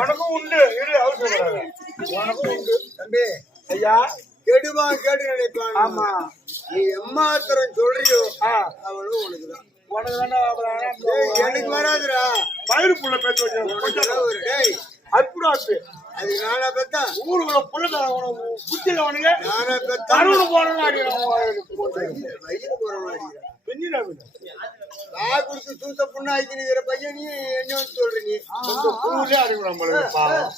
உனக்கும் உண்டு உனக்கும் உண்டு தம்பி. ஐயா கெடுவா கேடு நினைப்பான். ஆமா, நீ எம்மாத்திரம் சொல்றியோ அவளும் உனக்குதான். எனக்கு வராதுடா. பயிறு புள்ள பேச்சு வச்சு அற்புடாச்சு. அது நானா பெத்தா ஊருக்குள்ள புள்ள புத்தில உனக்கு நானா பெத்தா அருள் போறேன்னு வயிறு போறேன். நான் கொடுத்து தூத்த புண்ணா ஆக்கிக்கிற பையன் நீ என்ன வந்து சொல்ற? நீ ஊரே அருள் நம்மளுக்கு பாவம்.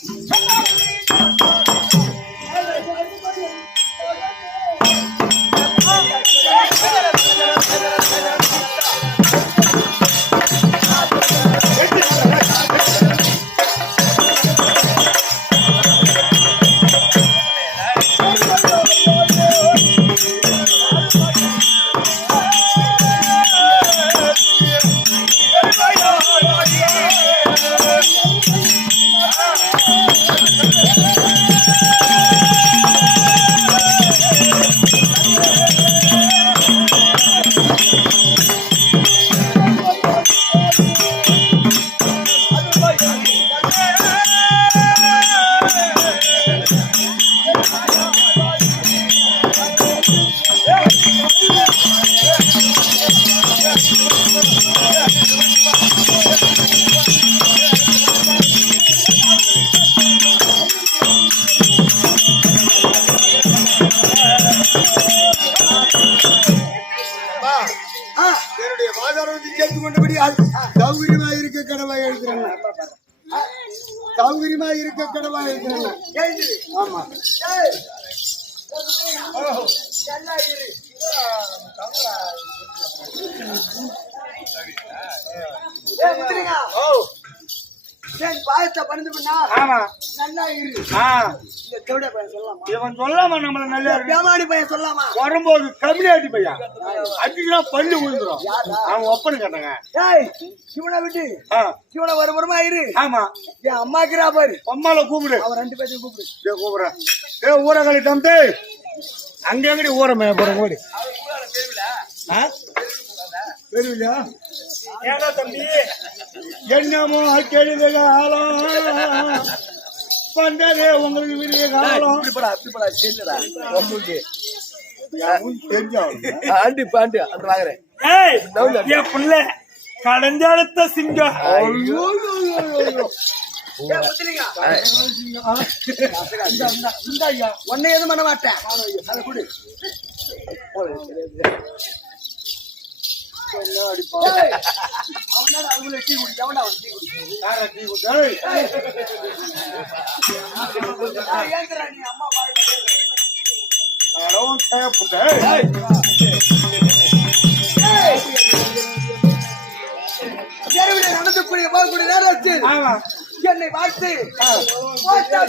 என்னுடைய வாதாரத்தை சேர்த்து கொண்டபடி சௌகரியமா இருக்க கடவாய் எழுதுறேன். சௌகரியமா இருக்க கடவாய் எழுதுறேன். ஆமா, பாயத்தை பண்ணு பண்ணா. ஆமா, நல்லா இரு. இவன் சொல்லாமா நம்மள நல்ல பேமாடி பையன் சொல்லாமா? வரும்போது கம்யூனிட்டி பையன் அடிக்கலாம் பள்ளி விழுந்துரும். அவன் ஒப்பனு கேட்டாங்க. இவனை விட்டு இவனை வருமா இரு. ஆமா, என் அம்மாக்குறா பாரு. அம்மால கூப்பிடு. அவன் ரெண்டு பேரையும் கூப்பிடு. கூப்பிடுறேன். ஊரை கழிட்டம் அங்க எங்கடி ஊரை மேய போற ஓடி தெரியலையா? ஏடா தம்பி என்னமோ கெடுத காலம் பண்றதே உங்களுக்கு விடிய காலம். உங்களுக்கு தெரிஞ்சாண்டி பாண்டி அந்த வாங்குறேன். என் பிள்ளை கடைஞ்செடுத்த சிங்கம். ஒன்ன எதுவும் பண்ண மாட்டேன். நடந்தக்கூடிய போகக்கூடிய நேரம் என்னை வாழ்த்து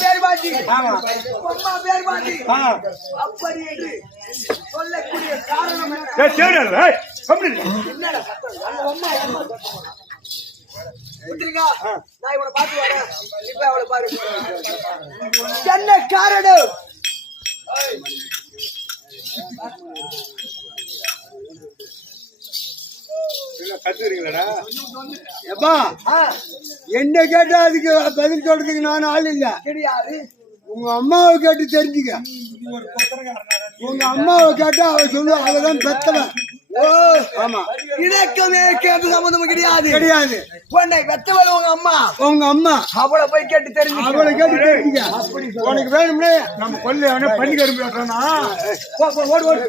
பேர் பாட்டி அம்மா பேர் பாட்டி அப்படி என்று சொல்லக்கூடிய காரணம் நான் இவனை பார்த்து வரேன். இப்ப அவளை பாரு. என்ன காரணம்? கத்துறீங்களா? எப்பா என்ன கேட்டா அதுக்கு பதில் சொல்றதுக்கு நான் ஆள் இல்ல. கிடையாது. உங்க அம்மாவை கேட்டு தெரிஞ்சுக்க. உங்க அம்மாவை கேட்டா அவ சொல்லுவா அவதான் பெத்தவன். ஆமா, இலக்கமே கேட்டு சம்பந்தம் கிடையாது. கிடையாது. உன்னை பெத்தவள் உங்க அம்மா. உங்க அம்மா அவளை போய் கேட்டு தெரிஞ்சு. அவளை கேட்டு தெரிஞ்சுக்க. உனக்கு வேணும்னே நம்ம கொல்ல அவனே பண்ணி கரும்பு ஓடுறானா? ஓடு ஓடு.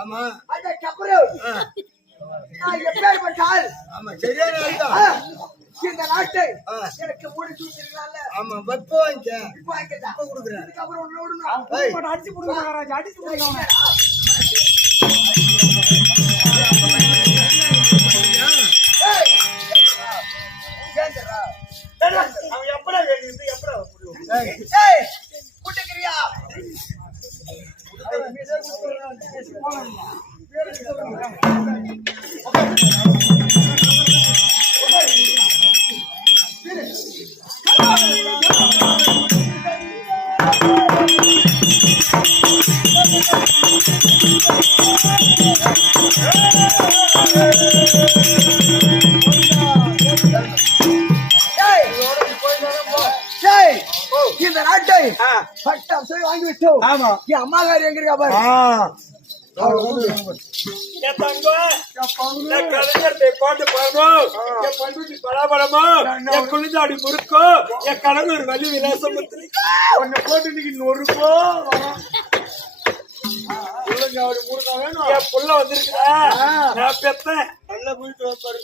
ஆமா எப்பேற்பட்டால் ஆமா சரியான இந்த நாட்டை எனக்கு மூடி சூழ்ச்சிருக்கலாம்ல. ஆமா பத்து வாங்கிக்க கொடுக்குறேன். அதுக்கப்புறம் ஒண்ணு விடுங்க அடிச்சு கொடுங்க அடிச்சு கொடுங்க அவன் எப்படா வேண்டியது எப்படா கூட்டுக்கிறியா இந்த நாட்டை பட்டம் சொல்லி வாங்கி விட்டோம். ஆமா என் அம்மாக்காரி எங்க இருக்கா பாரு. குளிந்தாடி முறுக்கோ என் கணவர் வலி விலாசம் ஒன்னு போட்டு இன்னைக்கு நொறுக்கோ என் புள்ள வந்திருக்கா நான் பெத்தேன் நல்லா போயிட்டு வைப்பாரு.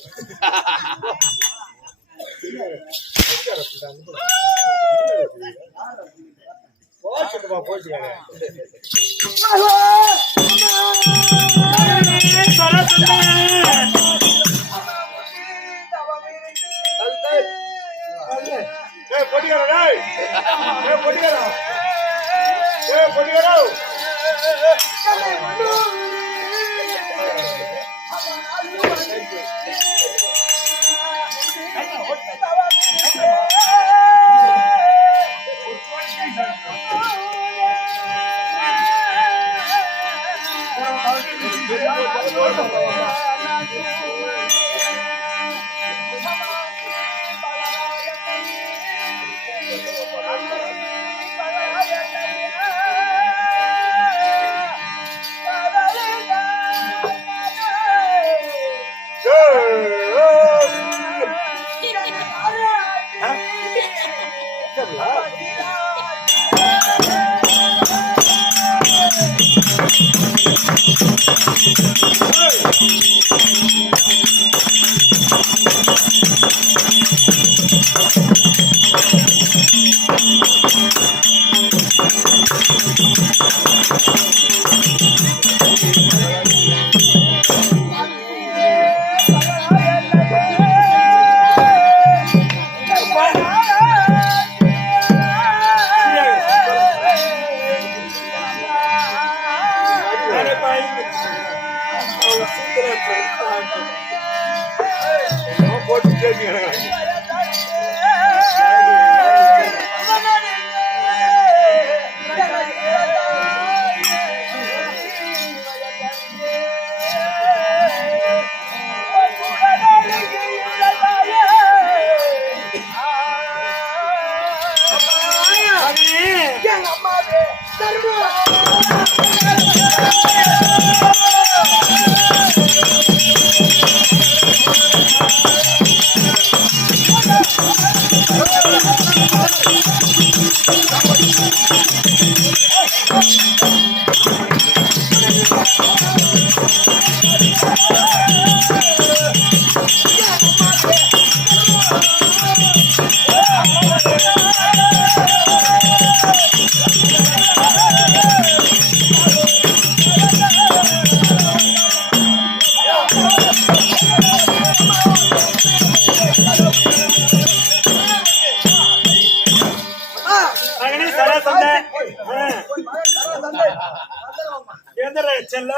செல்ல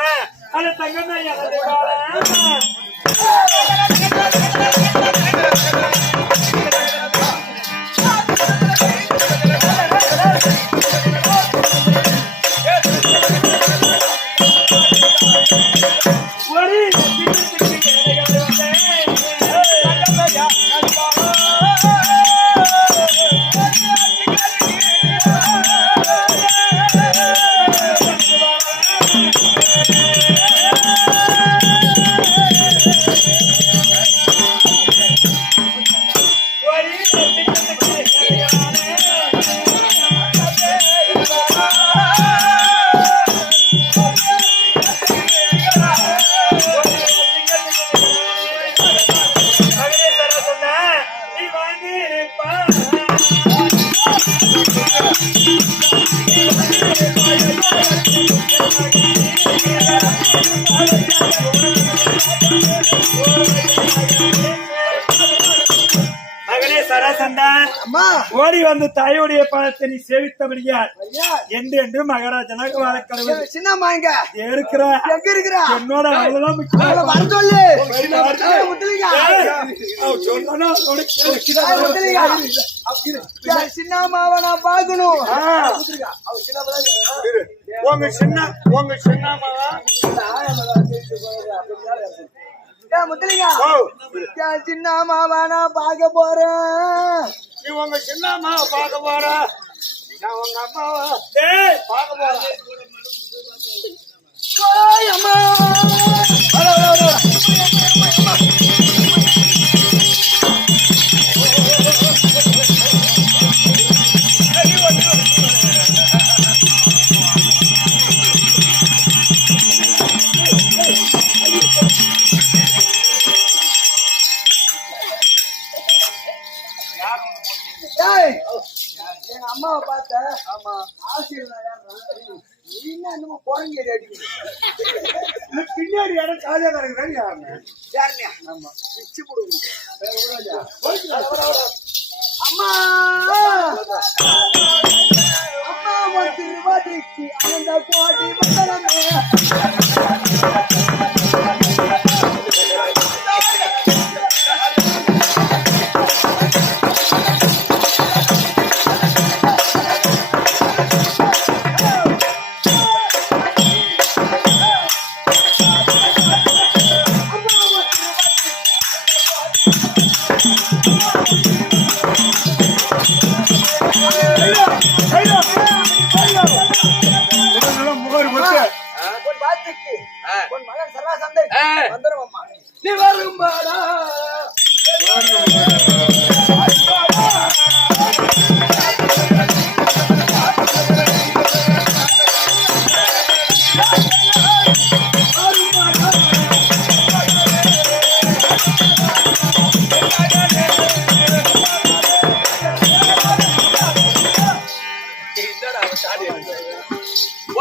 அது தங்கமே மகனே சராசந்தா, அம்மா ஓடி வந்து தாயுடைய பாதத்தை நீ சேவித்தபடியால் ஐயா என்று மகாராஜனாக வாழ கடவுள் சின்னம்மா எங்க இருக்கிற எங்க இருக்கிறா என்னோட அவ்வளவுதான் அவளை முக்கியம். வர சொல்லு ஏய், ஏய், முத்துலிங்கா. அவன் சொன்னானா அவனோட ஏய், முத்துலிங்கா. ஏய், சின்னம்மாவை நான் பார்க்கணும் முத்துலிங்கா, அவ சின்னம்மா தான் இரு. உங்க சின்னம்மாவா? ஏய், முத்துலிங்கா. ஓ, ஏய், சின்னம்மாவை நான் பார்க்க போறேன் நீ உங்க சின்னம்மாவை பார்க்க போற, நான் உங்க அம்மாவை பார்க்க போறேன். ஓய், அம்மா வர, வர, வர. ஏய், எங்க அம்மாவை பார்த்தேன். ஆமா, ஆசீர்வாதம். நீ என்ன என்னமோ குரங்கி அடிக்குது. பின்னாடி யாரும் காலியா கிடக்குறாரு யாருன்னு யாருண்ணே? ஆமா, பிச்சு போடுங்க. அம்மா அம்மா திருவாதிக்கு அந்த கோடி மண்டலமே. உன் வார்த்தைக்கு உன் மகன் சர்வாசந்தை வந்துரும் அம்மா. நீ வரும்பாடா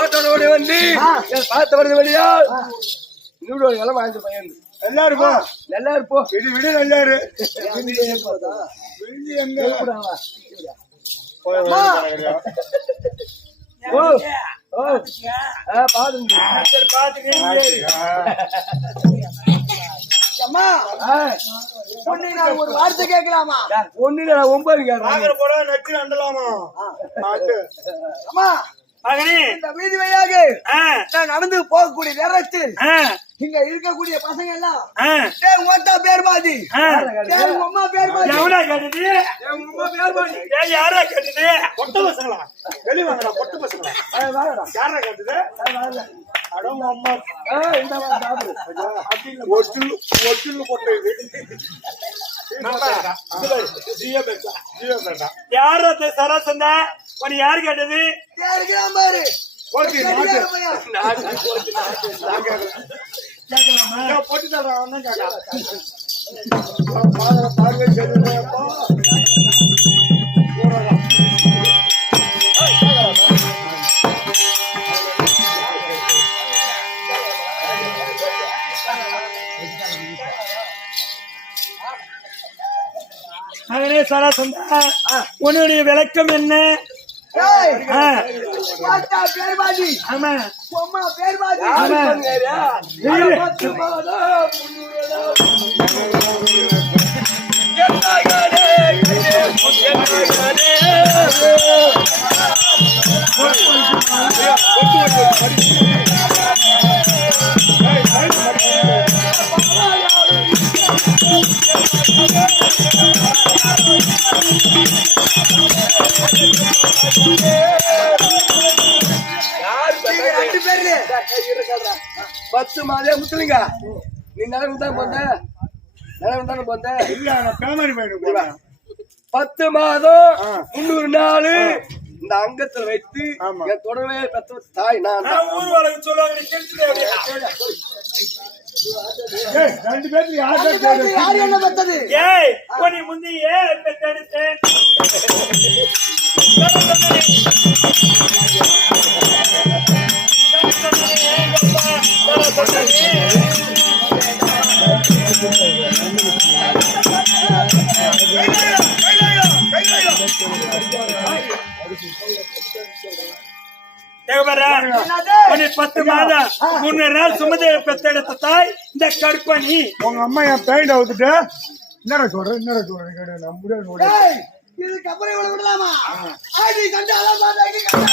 ஓட்டோட வந்து பார்த்த வருது வழியா நூறு எல்லாம் வாங்கி பையன் எல்லாரும் போ, நல்லா இருப்போ விடு விடு எல்லாரு விழுந்து எங்க ஓ ஓ பாருங்க அம்மா உன்னை நான் ஒரு வார்த்தை கேட்கலாமா? ஒண்ணு 9 போட நட்டு அண்டலாமா அம்மா மகனே, இந்த வீதி வழியாக நான் நடந்து போகக்கூடிய நேரத்தில் இங்க இருக்கக்கூடிய பசங்க எல்லாம் டேய் உங்க அத்தா பேர் பாதி, டேய் உங்க அம்மா பேர் பாதி. எவனா கேட்டது? உங்க அம்மா பேர் பாதி. டேய் யாரா கேட்டது? பொட்ட பசங்களா? வெளிய வாங்கடா, பொட்ட பசங்களா? வாடா. யாரா கேட்டது? அட உங்க அம்மா. இந்த வா சாப்பிடு. ஒட்டுல பொட்ட இது. யார் அந்த சராசந்தா? உன்னை யாரு கேட்டது? யாருக்குறான் பாரு. ஓகே, கேட்டுக்கார பையா. போட்டு தர்றான் கேட்டா மகனே சராசந்தா, உன்னுடைய விளக்கம் என்ன? டேய் அத்தா பேர் பாதி, ஆமா அம்மா பேர் பாதி. ஆமா. ரெண்டு பேரு 10 மாதே முத்துலிங்க நீ நிலவு தான் போந்த நிலவு தானே போந்த இல்ல நான் பேமாரி போயிட்டு 10 மாதம் 300 நாள் இந்த அங்கத்தில் வைத்து ஆமா. என் தொடர்பே பெற்ற தாய் நான் தான். நான் ஊர் வழக்கு சொல்லுவாங்க நீ கேட்டுட்டே அப்படியா? ஏய், ரெண்டு பேருக்கு யார் ரெண்டு பேருக்கு யாரு என்ன பெத்தது? ஏய் உன்னை முந்தியே பெத்தெடுத்தேன். உன்னை 10 மாதம் 3 நாள் சுமதி பெத்தெடுத்த தாய் இந்த கற்பனி. உங்க அம்மா என் பெயிண்ட் அவுத்துட்டு என்னடா சொல்றேன் கேடு நான் முடியாது சொல்றேன். ஏய், இதுக்கப்புறம் இவ்வளவு விடலாமா? ஆடி கண்டு அதான் பார்த்தாக்கி கண்டு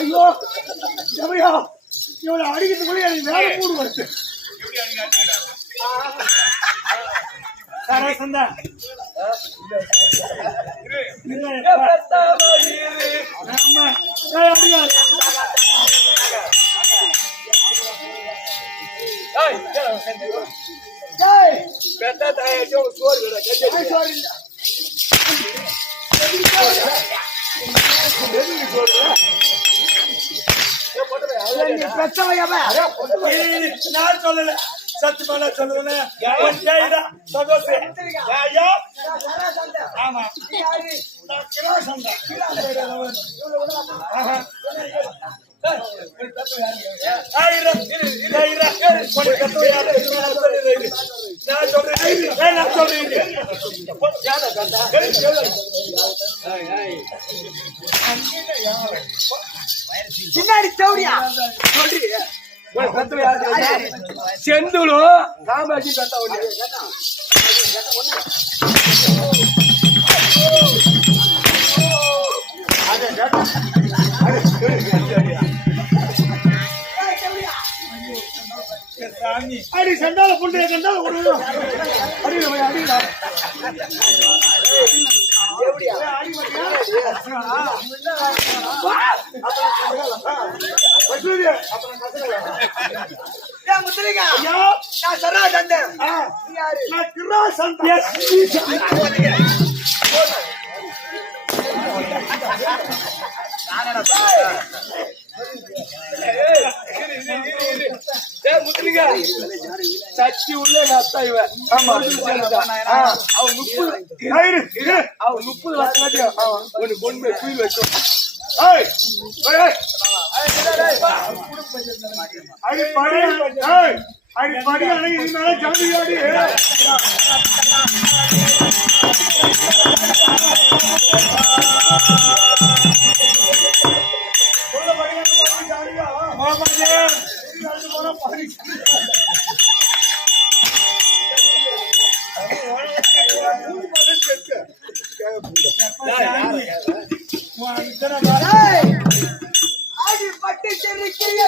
ஐயோ எவையா இவளை அடிக்கிறதுக்குள்ள எனக்கு வேலை மூடு வருது. சந்தா பெத்த தாயாச்சும் ஒரு சோறு வேணும். நான் சொல்லல சத்துமான சொல்லுவேன். ஆமா சின்னாடி தேவடியா செந்துளு காமாட்சி கத்த ஒண்ணு அடி சண்டால புண்டு சண்டால கொடு அடிடா முத்திரிகா நான் சரா தந்தேன். நான் கிரா சண்டா சச்சி உள்ள அத்தா இவன் அவன் 30 வருஷம் ஒண்ணு பொண்ணு குயில் வச்சோம். அடி படி இதனால ஜாதியாடி ஆடி பட்டு செருக்கிய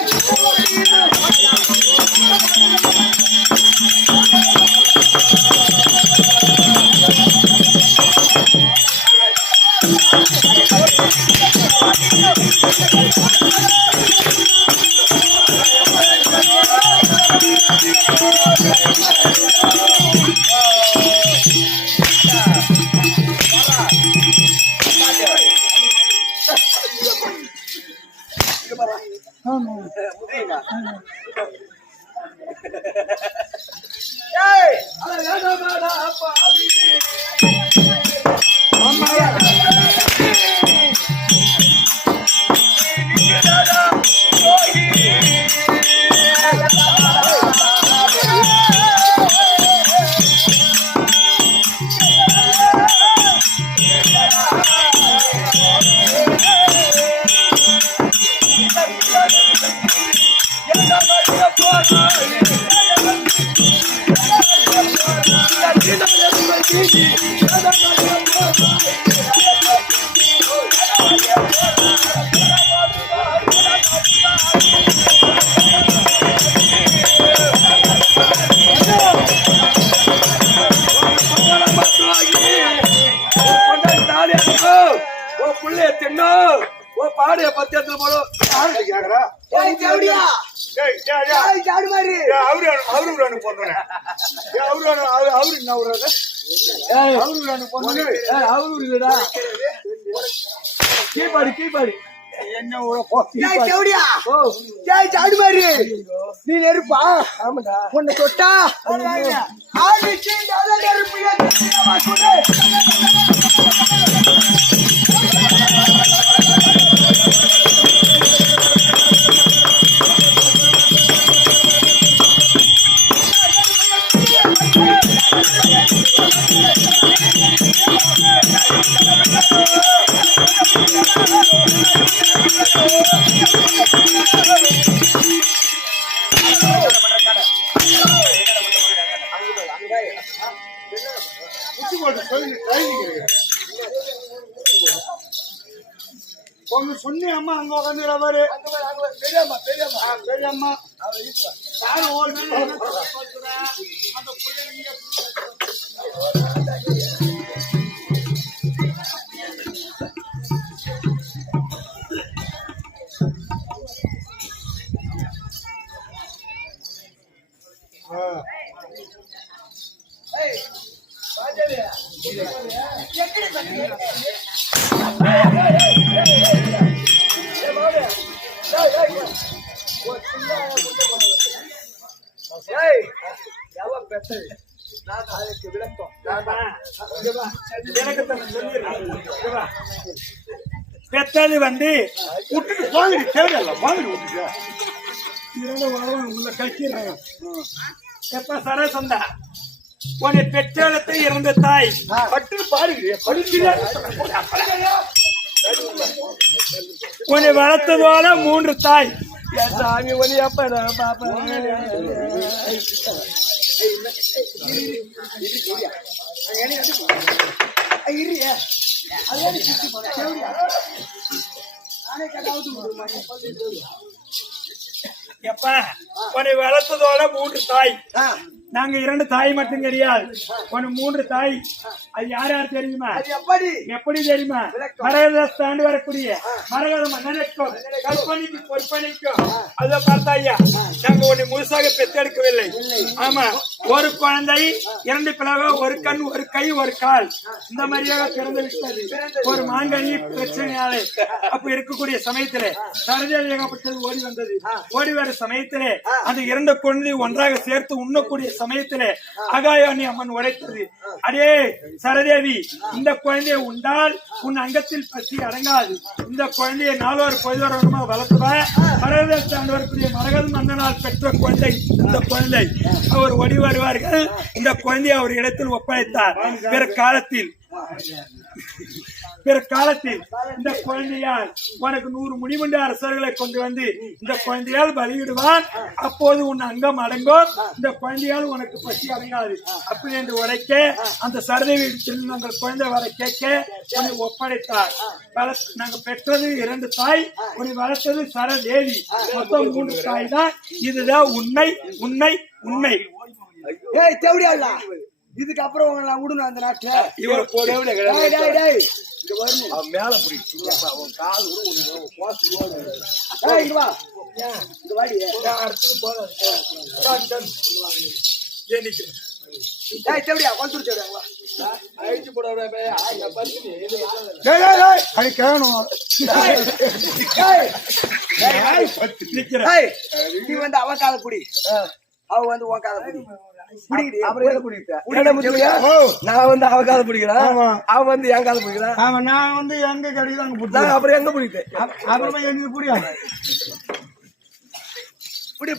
புள்ளைய தின்னோ ஓ பாடைய பத்தியத்துல போடும் கேக்குறா ஏய் தேவடியா டேய் டேய் டேய் ஏய் ஜாடு மாதிரி அவரு போடுறேன் அவரு என்ன ஊராது அவரு போடுறேன் அவரு இல்லடா கீபாடி என்ன ஊர போ ஏய் தேவடியா ஏய் ஜாடு மாதிரி நீ நெருப்பா ஆமாடா உன்னை தொட்டா ஆடி சீண்டாத நெருப்பு ஏத்துவா சுடு ஒன்னு சொன்னி அம்மா அங்க உட்காந்துக்கிற பாரு பெரியம்மா யாரும் ஓல் அந்த பிள்ளை பெத்தது வந்து விட்டுட்டு வாங்கடி தேவையில்ல வாங்கடி விட்டுட்டு உள்ள கழிக்கிறாங்க எப்ப சரசந்தா உன்னை பெற்றெடுத்து இறந்த தாய் பட்டு பாருங்க படிக்கிறா உன்னை வளர்த்ததோட 3 தாய் சாமி ஒளி அப்ப பாப்பா எப்பா உன்னை வளர்த்ததோட 3 தாய் நாங்க 2 தாய் மட்டும் கிடையாது ஒன்னு 3 தாய் அது யார் யார் தெரியுமா எப்படி தெரியுமா மரகதாண்டு வரக்கூடிய மரகத மன்னனுக்கும் கற்பனைக்கு பொற்பனைக்கும் அத பார்த்தா ஐயா நாங்க உன்னை முழுசாக பெற்றெடுக்கவில்லை ஆமா ஒரு குழந்தை 2 பிளவ ஒரு கண் ஒரு கை ஒரு கால் இந்த மாதிரியாக பிறந்து விட்டது ஒரு மாங்கனி பிரச்சனையாலே அப்ப இருக்கக்கூடிய சமயத்திலே சரதேவியகப்பட்டது ஓடி வந்தது ஓடி வர சமயத்திலே அந்த 2 குழந்தை ஒன்றாக சேர்த்து உண்ணக்கூடிய சமயத்திலே ஆகாயாணி அம்மன் உரைத்தது அடே சரதேவி இந்த குழந்தையை உண்டால் உன் அங்கத்தில் பசி அடங்காது இந்த குழந்தையை 4 பொய்தோரமா வளர்த்துவ மரகதாண்டு வரக்கூடிய மரகத மன்னனால் பெற்ற குழந்தை இந்த குழந்தை அவர் ஓடி வருவார்கள் இந்த குழந்தையை அவர் இடத்தில் ஒப்படைத்தார் பிற காலத்தில் இந்த குழந்தையால் உனக்கு 100 முனிமண்ட அரசர்களை கொண்டு வந்து இந்த குழந்தையால் பலியிடுவான் அப்போது உன் அங்கம் அடங்கும் இந்த குழந்தையால் உனக்கு பசி அடங்காது அப்படி என்று உரைக்க அந்த சரதேவி நாங்கள் குழந்தை வர கேட்க உன்னை ஒப்படைத்தார் நாங்க பெற்றது 2 தாய் உன்னை வளர்த்தது சரதேவி மொத்தம் 3 தாய் தான் இதுதான் உண்மை உண்மை உண்மை ஏய் தேவடியா இதுக்கு அப்புறம் உங்களை விடணும் அந்த நாட்டுல இவரை மேல நீ வந்து அவ கால குடி அவ வந்து உன் கால குடி நான் வந்து அவ கால பிடிக்கிறேன் அவன் வந்து என் கால பிடிக்கிறான் நான் வந்து எங்க கிடையாது அப்புறம் எங்க பிடித்தேன் அப்புறமா எனக்கு புரியாது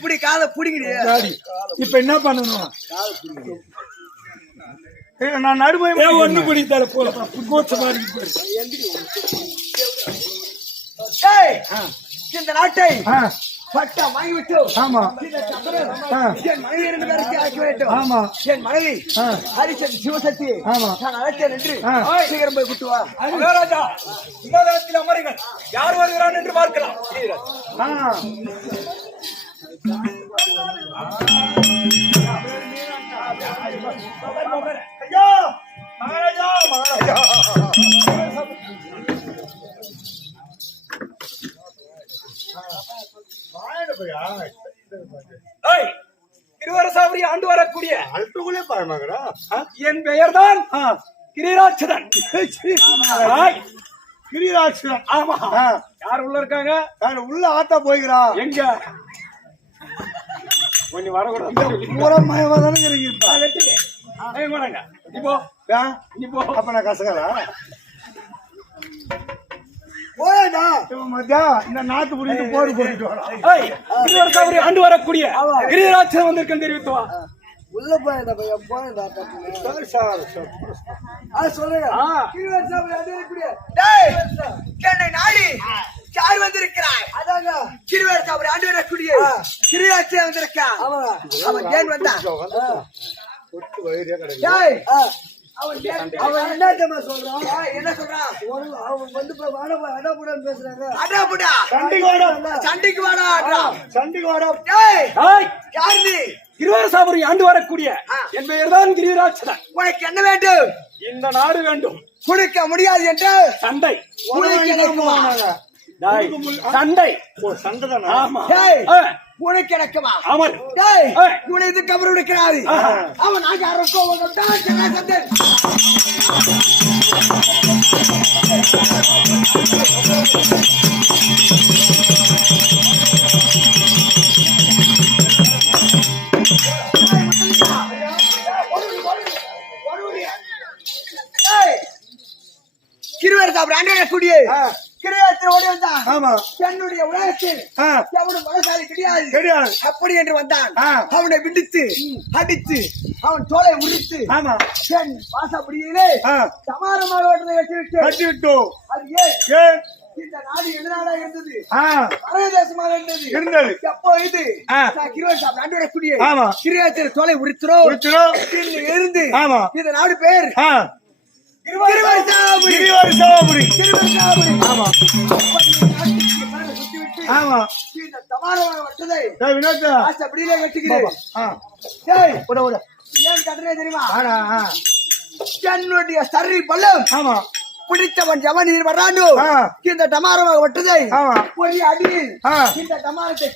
புடி காலை புடிங்கடி இப்ப என்ன பண்ணணும் நான் நடுமை ஒண்ணு பிடித்தால போல இந்த நாட்டை பட்டா வாங்கி விட்டு ஆமா இந்த சந்திரன் என் மனைவி 2 பேருக்கு ஆக்கி வேண்டும். ஆமா என் மனைவி ஹரிசக்தி சிவசக்தி ஆமா. நான் அழைத்தேன் என்று சீக்கிரம் போய் கூட்டு வா. மகாராஜா சிம்மதத்தில் அமருங்கள். யார் வருகிறான் என்று பார்க்கலாம். ஐயா மகாராஜா மகாராஜா இருவரசாபுரி ஆண்டு வரக்கூடிய அல்பகுலே பாருமாங்கடா என் பெயர்தான் கிரிராட்சதன். கிரிராட்சதன். ஆமா. யார் உள்ள இருக்காங்க? நான் உள்ள ஆத்தா போய்கிறா. எங்க கொஞ்சம் வரக்கூடாது. பூரா மயமா தானே இருக்கீங்க. வெட்டிங்க இப்போ இப்போ அப்ப நான் கசகலா போயடா மத்தியா இந்த நாட்டு புடிட்டு போடு போட்டுட்டு வரா. ஆண்டு வரக்கூடிய கிரிராட்சதன் வந்திருக்கேன் தெரிவித்து வா. உள்ள போயடா பையன் போயடா. சரி சார் சொல்லுங்க. கிரிவர்சாமி அது இருக்கக்கூடிய டேய் என்னை நாடி யார் வந்திருக்கிறாய்? அதாங்க கிரிவர்சாமி ஆண்டு வரக்கூடிய கிரிராட்சதன் வந்திருக்கான். அவன் ஏன் வந்தான்? ஒட்டு வயிறே கடை. டேய் அவன் என்ன தெரியுமா சொல்றான்? என்ன சொல்றான்? அவன் வந்து அடாபுடான்னு பேசுறாங்க. அடாபுடா சண்டைக்கு வாடான்றான். சண்டிக்கு வாடா. டேய் யார் நீ? இருவரசாபுரி ஆண்டு வரக்கூடிய என் பெயர் தான் கிரிராட்சதன். உனக்கு என்ன வேண்டும்? இந்த நாடு வேண்டும். குடிக்க முடியாது என்று சண்டை. சண்டை. சண்டை. சண்டை தானே. ஆமா. உனக்கு எனக்குமா? அமர். டேய் உன இது கபர் எடுக்கிறாரு. அவன் நாங்க யாருக்கோ சண்டை. கிருவர் சாப்பிட ஆண்டு கூடிய கிரியாத்தில் ஓடி வந்தான். ஆமா. என்னுடைய உலகத்தில் எவனும் மனசாலி கிடையாது. கிடையாது. அப்படி என்று வந்தான். அவனை விடுத்து அடித்து அவன் தோலை உரித்து ஆமா என் வாசப்படியிலே சமாரமாக கட்டி விட்டோம். அது ஏன் இந்த நாடு எந்த நாடா இருந்தது? பரதேசமாக இருந்தது. எப்போ இது கிருவர் சாப்பிட ஆண்டு வரக்கூடிய கிரியாத்தில் தோலை உரித்துறோம் இருந்து இந்த நாடு பேர் கிரிவர்சாபுரி. ஆமா ஆமா. இந்த தமாரமாக வட்டதை வினோதா அப்படியே வெட்டுகிறேன். ஏன் கட்டுறே தெரியுமா? என்னுடைய சரி பல்லம் ஆமா பிடித்தவன் எவன் வரானோ இந்த டமாரமாக வட்டதை ஒரு அடியில் இந்த டமாரத்தை